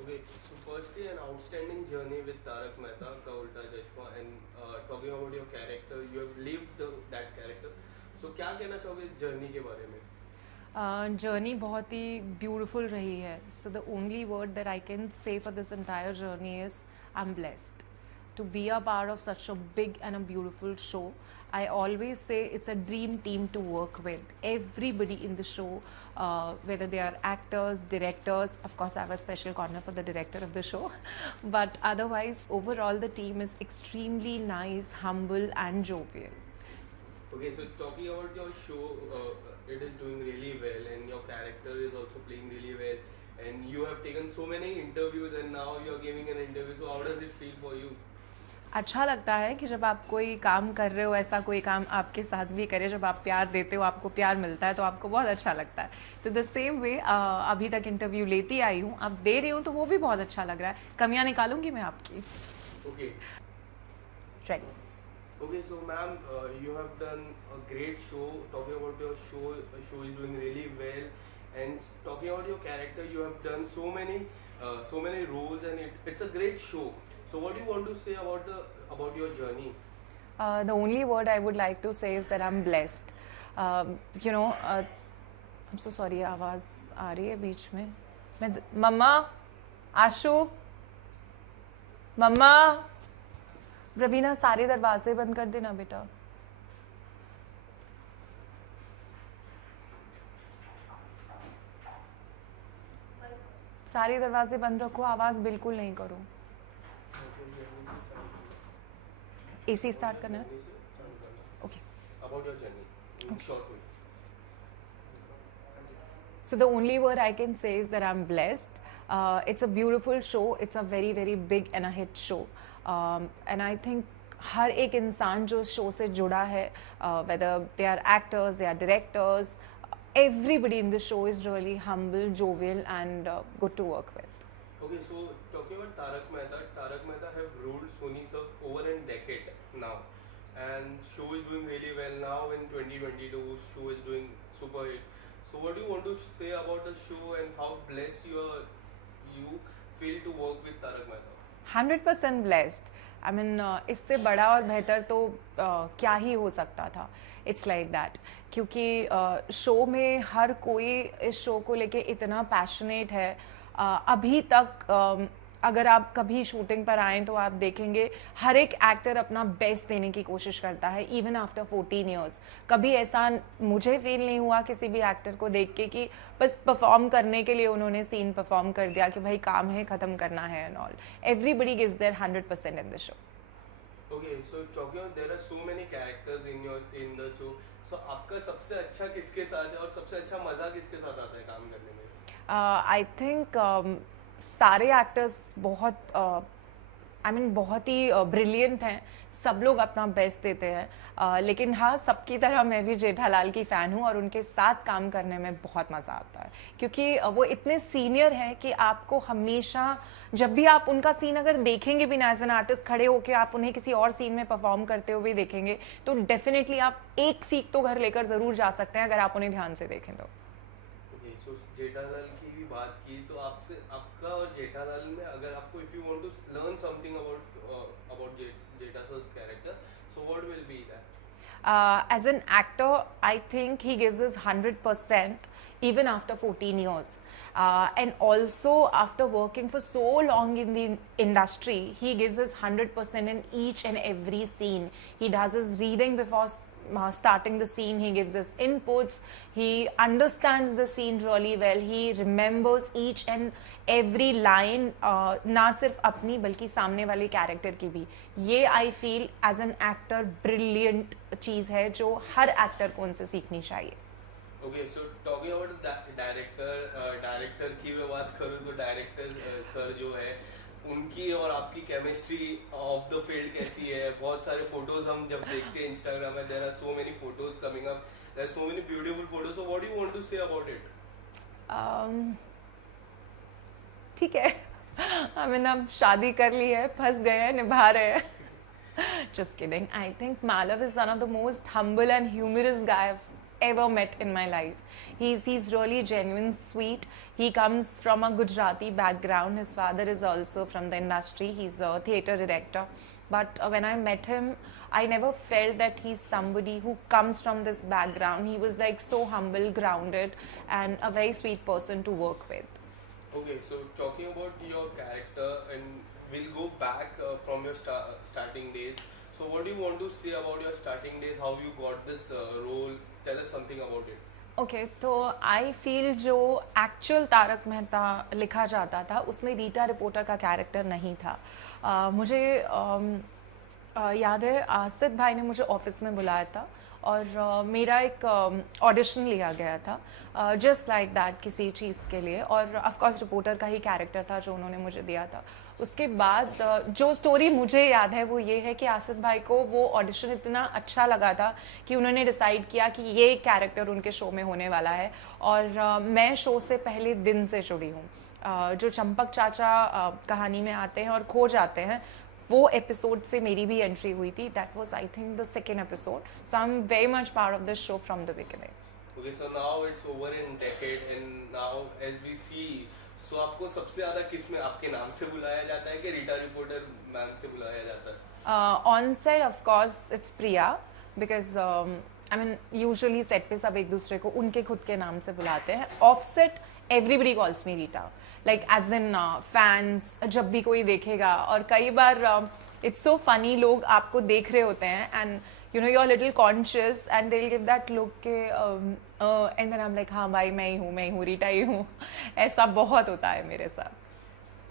Okay, so firstly, an outstanding journey with Tarak Mehta Ka Ulta Chashma, and talking about your character, you have lived that character. So क्या कहना चाहोगे इस journey के बारे में? Journey बहुत ही beautiful रही है. So the only word that I can say for this entire journey is I am blessed to be a part of such a big and a beautiful show. I always say it's a dream team to work with. Everybody in the show, whether they are actors, directors, of course I have a special corner for the director of the show, but otherwise overall the team is extremely nice, humble and jovial. Okay, so talking about your show, it is doing really well, and your character is also playing really well. And you have taken so many interviews, and now you are giving an interview. So how does it feel for you? अच्छा लगता है कि जब आप कोई काम कर रहे हो, ऐसा कोई काम आपके साथ भी करे, जब आप प्यार देते हो, आपको प्यार मिलता है तो आपको बहुत अच्छा लगता है. तो द सेम वे अभी तक इंटरव्यू लेती आई हूँ, अब दे रही हूँ तो वो भी बहुत अच्छा लग रहा है. कमियाँ निकालूंगी मैं आपकी. Okay. Ready. Okay, so ma'am, you have done a great show. Talking about your show, show is doing really well. And talking about your character, you have done so many roles, and it's a great show. So what do you want to say about your journey? The only word I would like to say is that I'm blessed. I'm so sorry, आवाज़ आ रही है बीच में. मम्मा, आशु, मम्मा, रवीना सारे दरवाजे बंद कर देना बेटा. सारे दरवाजे बंद रखो, आवाज़ बिल्कुल नहीं करो. एसी स्टार्ट करना है. Okay. About your journey, in short way. So the only word I can say is that I'm blessed. It's a beautiful show. It's a very very big and a hit show. And I think हर एक इंसान जो show से जुड़ा है, whether they are actors, they are directors, everybody in the show is really humble, jovial and good to work with. Okay, so talking about Tarak Mehta have ruled Sony Sub over a decade now, and show is doing really well now in 2022. Show is doing super hit. So what do you want to say about the show, and how blessed you feel to work with Tarak Mehta? 100% blessed. I mean इससे बड़ा और बेहतर तो क्या ही हो सकता था. It's like that, क्योंकि शो में हर कोई इस शो को लेके इतना पैशनेट है. अभी तक अगर आप कभी शूटिंग पर आएँ तो आप देखेंगे हर एक एक्टर अपना बेस्ट देने की कोशिश करता है, इवन आफ्टर 14 ईयर्स. कभी ऐसा मुझे फील नहीं हुआ किसी भी एक्टर को देख के कि बस परफॉर्म करने के लिए उन्होंने सीन परफॉर्म कर दिया कि भाई काम है, ख़त्म करना है and all. Everybody gives there 100% in the show. Okay, so talking about, there are so many characters in the show. So आपका सबसे अच्छा किसके साथ है, और सबसे अच्छा मजा किसके साथ आता है काम करने में? आई थिंक सारे एक्टर्स बहुत बहुत ही ब्रिलियंट हैं. सब लोग अपना बेस्ट देते हैं. लेकिन हाँ, सबकी तरह मैं भी जेठालाल की फ़ैन हूँ और उनके साथ काम करने में बहुत मज़ा आता है, क्योंकि वो इतने सीनियर हैं कि आपको हमेशा जब भी आप उनका सीन अगर देखेंगे भी ना एज एन आर्टिस्ट, खड़े होकर आप उन्हें किसी और सीन में परफॉर्म करते हुए देखेंगे तो डेफिनेटली आप एक सीख तो घर लेकर ज़रूर जा सकते हैं अगर आप उन्हें ध्यान से देखें तो. Okay, so जेठालाल की भी बात की तो आपसे, आपका और जेठालाल में अगर आपको, if you want to learn something about Jeta sir's character, so what will be that? As an actor, I think he gives his 100% even after 14 years. And also after working for so long in the industry, he gives his 100% in each and every scene. He does his reading before starting the scene. He gives his inputs. He understands the scene really well. He remembers each and every line, ना सिर्फ अपनी बल्कि सामने वाले character की भी. ये I feel as an actor brilliant चीज़ है जो हर एक्टर को उनसे सीखनी चाहिए. Okay, so talking about director की मैं बात करूँ तो डायरेक्टर सर जो है, उनकी और आपकी केमिस्ट्री ऑफ द फील्ड कैसी है? बहुत सारे फोटोज हम जब देखते हैं इंस्टाग्राम में, there are so many photos coming up, there are so many beautiful photos. So what do you want to say about it? ठीक है. हमने अब शादी कर ली है, फंस गए हैं, निभा रहे हैं. Just kidding. I think Malav is one of the most humble and humorous guy I've ever met in my life. He's really genuine, sweet. He comes from a Gujarati background. His father is also from the industry. He's a theatre director. But when I met him, I never felt that he's somebody who comes from this background. He was like so humble, grounded, and a very sweet person to work with. Okay, so talking about your character, and we'll go back from your starting days. So what do you want to say about your starting days? How you got this role? Tell us something about it. Okay तो I feel जो actual Tarak Mehta लिखा जाता था उसमें Rita reporter का character नहीं था. मुझे याद है आसिफ भाई ने मुझे ऑफिस में बुलाया था और मेरा एक ऑडिशन लिया गया था जस्ट लाइक दैट किसी चीज़ के लिए, और ऑफकोर्स रिपोर्टर का ही कैरेक्टर था जो उन्होंने मुझे दिया था. उसके बाद जो स्टोरी मुझे याद है वो ये है कि आसिफ भाई को वो ऑडिशन इतना अच्छा लगा था कि उन्होंने डिसाइड किया कि ये कैरेक्टर उनके शो में होने वाला है. और मैं शो से पहले दिन से जुड़ी हूँ. जो चंपक चाचा कहानी में आते हैं और खो जाते हैं, वो एपिसोड से मेरी भी एंट्री हुई थी. That was I think the second episode. So I am very much part of this show from the beginning. Okay, so now it's over in decade, and now as we see, so आपको सबसे ज़्यादा किस में आपके नाम से बुलाया जाता है कि रीटा रिपोर्टर मैम से बुलाया जाता है? On set of course it's Priya, because I mean usually set पे सब एक दूसरे को उनके खुद के नाम से बुलाते हैं. Off set everybody calls me Rita, like as in fans जब भी कोई देखेगा. और कई बार इट्स सो फनी, लोग आपको देख रहे होते हैं and you know you're a little conscious and they'll give that look के and then I'm like हाँ भाई मैं ही हूँ रीटा ही हूँ. ऐसा बहुत होता है मेरे साथ.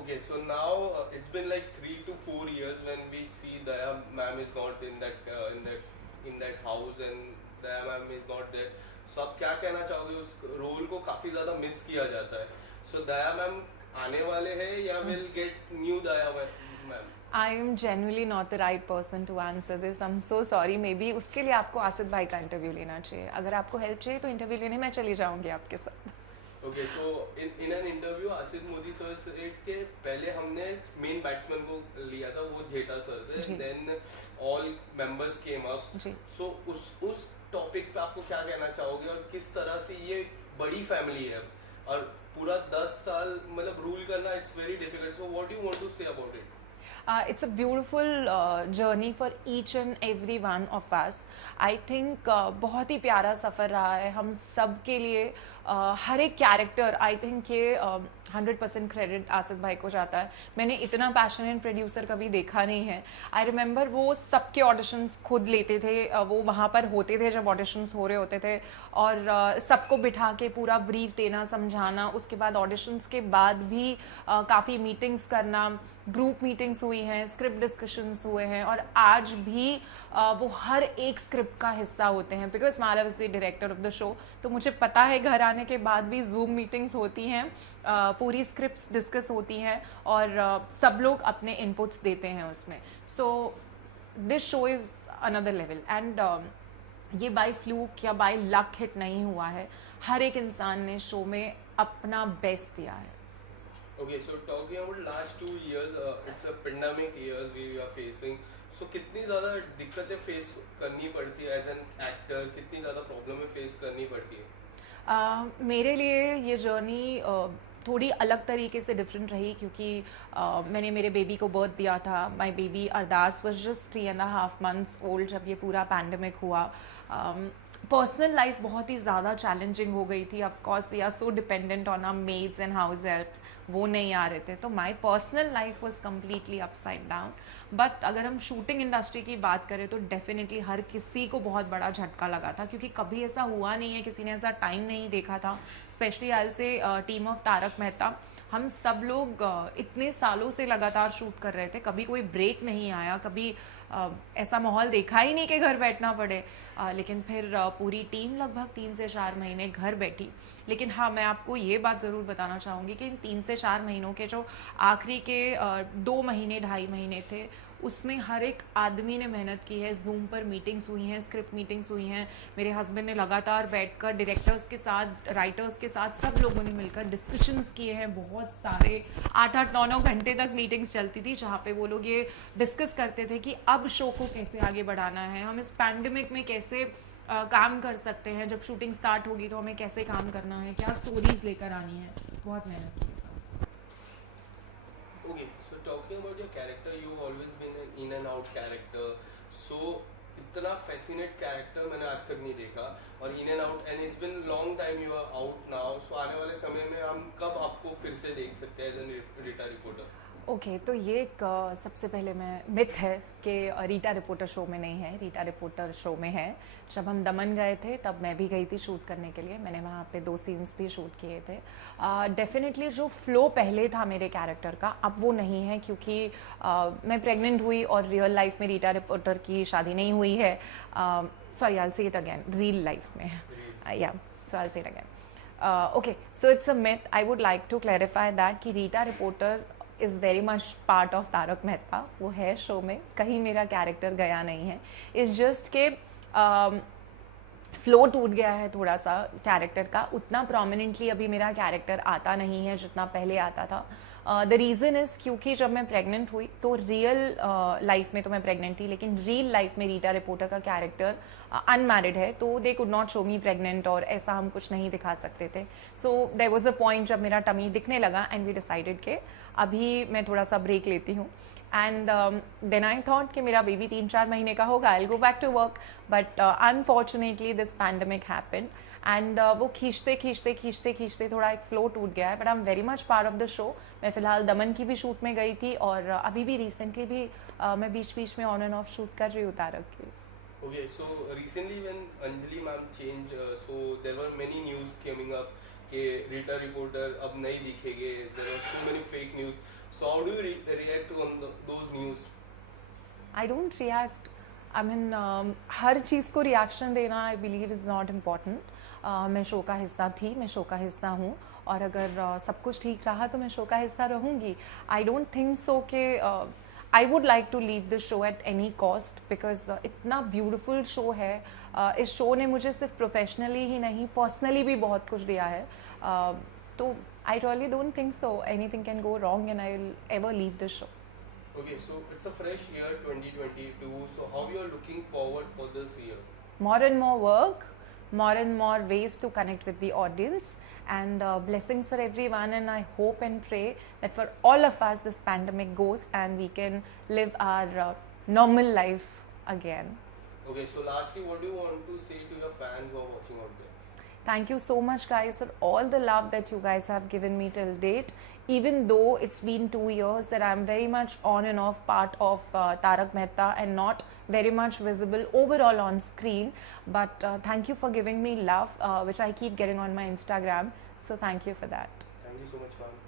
Okay, so now it's been like 3 to 4 years when we see Daya ma'am is not in that house and Daya ma'am is not there. So आप क्या कहना चाहोगे? उस रोल को काफी ज़्यादा मिस किया जाता है. So Daya ma'am आने वाले हैं या will get new Daya ma'am? I am genuinely not the right person to answer this. I'm so sorry. Maybe उसके लिए आपको आसिफ भाई का इंटरव्यू लेना चाहिए. अगर आपको हेल्प चाहिए तो इंटरव्यू लेने मैं चली जाऊंगी आपके साथ. Okay, so in an interview Asif Modi sir से के पहले हमने मेन बैट्समैन को लिया था, वो जेठा सर थे. Then all members came up. So उस टॉपिक पे आपको क्या कहना चाहोगे और किस तरह से ये बड़ी फैमिली है और पूरा 10 साल मतलब रूल करना it's very difficult. So what do you want to say about it? It's a beautiful journey for each and every one of us. I think बहुत ही प्यारा सफ़र रहा है हम सब के लिए. हर एक कैरेक्टर आई थिंक ये 100% क्रेडिट आसिफ भाई को जाता है. मैंने इतना पैशनेट प्रोड्यूसर कभी देखा नहीं है. आई रिमेंबर वो सबके ऑडिशंस खुद लेते थे. वो वहाँ पर होते थे जब ऑडिशंस हो रहे होते थे और सबको बिठा के पूरा ब्रीफ देना, समझाना. उसके बाद ऑडिशंस के बाद भी काफ़ी मीटिंग्स करना, ग्रुप मीटिंग्स हुई हैं, स्क्रिप्ट डिस्कशंस हुए हैं और आज भी वो हर एक स्क्रिप्ट का हिस्सा होते हैं. Because Malav is the director of the show, तो मुझे पता है घर आने के बाद भी जूम मीटिंग्स होती हैं, पूरी स्क्रिप्ट्स डिस्कस होती हैं और सब लोग अपने इनपुट्स देते हैं उसमें. So this show is another level and ये बाय फ्लूक या बाय लक हिट नहीं हुआ है. हर एक इंसान ने शो में अपना बेस्ट दिया है. Okay, so talking about last 2 years, it's a pandemic years we are facing. So कितनी ज़्यादा दिक्कतें फेस करनी पड़ती है एज एन एक्टर, कितनी ज़्यादा प्रॉब्लमें फेस करनी पड़ती है? मेरे लिए ये जर्नी थोड़ी अलग तरीके से डिफरेंट रही क्योंकि मैंने मेरे बेबी को बर्थ दिया था. My baby Ardas was just 3.5 months old जब ये पूरा पैंडमिक हुआ. पर्सनल लाइफ बहुत ही ज़्यादा चैलेंजिंग हो गई थी. Of course we are so dependent on our maids and house helps, वो नहीं आ रहे थे. तो my personal life was completely upside down. But अगर हम शूटिंग इंडस्ट्री की बात करें तो डेफिनेटली हर किसी को बहुत बड़ा झटका लगा था क्योंकि कभी ऐसा हुआ नहीं है, किसी ने ऐसा टाइम नहीं देखा था. स्पेशली आई से टीम ऑफ तारक मेहता, हम सब लोग इतने सालों से लगातार शूट कर रहे थे. कभी कोई ब्रेक नहीं आया, कभी ऐसा माहौल देखा ही नहीं कि घर बैठना पड़े. लेकिन फिर पूरी टीम लगभग 3 से 4 महीने घर बैठी. लेकिन हाँ, मैं आपको ये बात ज़रूर बताना चाहूँगी कि इन 3 से 4 महीनों के जो आखिरी के 2 महीने 2.5 महीने थे उसमें हर एक आदमी ने मेहनत की है. जूम पर मीटिंग्स हुई हैं, स्क्रिप्ट मीटिंग्स हुई हैं. मेरे हस्बैंड ने लगातार बैठकर डायरेक्टर्स के साथ, राइटर्स के साथ, सब लोगों ने मिलकर डिस्कशंस किए हैं. बहुत सारे 8-8, 9-9 घंटे तक मीटिंग्स चलती थी जहाँ पे वो लोग ये डिस्कस करते थे कि अब शो को कैसे आगे बढ़ाना है, हम इस पैंडमिक में कैसे काम कर सकते हैं, जब शूटिंग स्टार्ट होगी तो हमें कैसे काम करना है, क्या स्टोरीज लेकर आनी है, बहुत मेहनत की है सब। Okay, so talking about your character, you've always been an in and out character. So इतना fascinate character मैंने आज तक नहीं देखा, और in and out, and it's been long time you are out now. So आने वाले समय में हम कब आपको फिर से देख सकते हैं as an Rita reporter? Okay तो ये एक सबसे पहले मैं मिथ है कि रीटा रिपोर्टर शो में नहीं है, रीटा रिपोर्टर शो में है। जब हम दमन गए थे तब मैं भी गई थी शूट करने के लिए, मैंने वहाँ पे 2 सीन्स भी शूट किए थे। डेफिनेटली जो फ्लो पहले था मेरे कैरेक्टर का अब वो नहीं है, क्योंकि मैं प्रेग्नेंट हुई और रियल लाइफ में रीटा रिपोर्टर की शादी नहीं हुई है। Sorry, I will say it again, real life में या, so I will say it again. Okay, so it's a myth. I would like to clarify that कि Rita reporter is very much part of Tarak Mehta, वो है show में, कहीं मेरा character गया नहीं है। इट्स जस्ट के फ्लो टूट गया है थोड़ा सा कैरेक्टर का, उतना प्रोमिनेंटली अभी मेरा कैरेक्टर आता नहीं है जितना पहले आता था। द रीज़न इज़ क्योंकि जब मैं प्रेग्नेंट हुई तो रियल लाइफ में तो मैं प्रेग्नेंट थी, लेकिन रियल लाइफ में रीटा रिपोर्टर का कैरेक्टर अनमैरिड है, तो they could not show me pregnant, और ऐसा हम कुछ नहीं दिखा सकते थे। So there was a point जब मेरा टमी दिखने लगा एंड वी डिसाइडेड के अभी मैं थोड़ा सा ब्रेक लेती हूँ। एंड देन आई थॉट कि मेरा बेबी 3-4 महीने का होगा, I will go back to work, but unfortunately this pandemic happened and वो खींचते खींचते खींचते खींचते थोड़ा एक फ्लो टूट गया है। But I am very much part of the show. मैं फ़िलहाल दमन की भी शूट में गई थी, और अभी भी रिसेंटली भी मैं बीच बीच में ऑन एंड ऑफ शूट कर रही हूँ तारक की। Okay, so recently when Anjali ma'am changed, so there were many news coming up कि रीटा रिपोर्टर अब नहीं दिखेंगे, there were so many fake news. So how do you react on those news? I don't react, I mean हर चीज़ को reaction देना I believe is not important. मैं show का हिस्सा थी, मैं शो का हिस्सा हूँ, और अगर सब कुछ ठीक रहा तो मैं शो का हिस्सा रहूँगी। आई डोंट थिंक सो कि I would like to leave the show at any cost, because इतना ब्यूटिफुल शो है। इस शो ने मुझे सिर्फ प्रोफेशनली ही नहीं पर्सनली भी बहुत कुछ दिया है। तो I really don't think so anything can go wrong and I will ever leave the show. Okay, so it's a fresh year 2022. So how you are looking forward for this year? More and more work, more and more ways to connect with the audience, and blessings for everyone. And I hope and pray that for all of us this pandemic goes and we can live our normal life again. Okay, so lastly, what do you want to say to your fans who are watching out there? Thank you so much guys for all the love that you guys have given me till date. Even though it's been 2 years that I'm very much on and off part of Tarak Mehta and not very much visible overall on screen, but thank you for giving me love, which I keep getting on my Instagram, so thank you for that. Thank you so much, ma'am.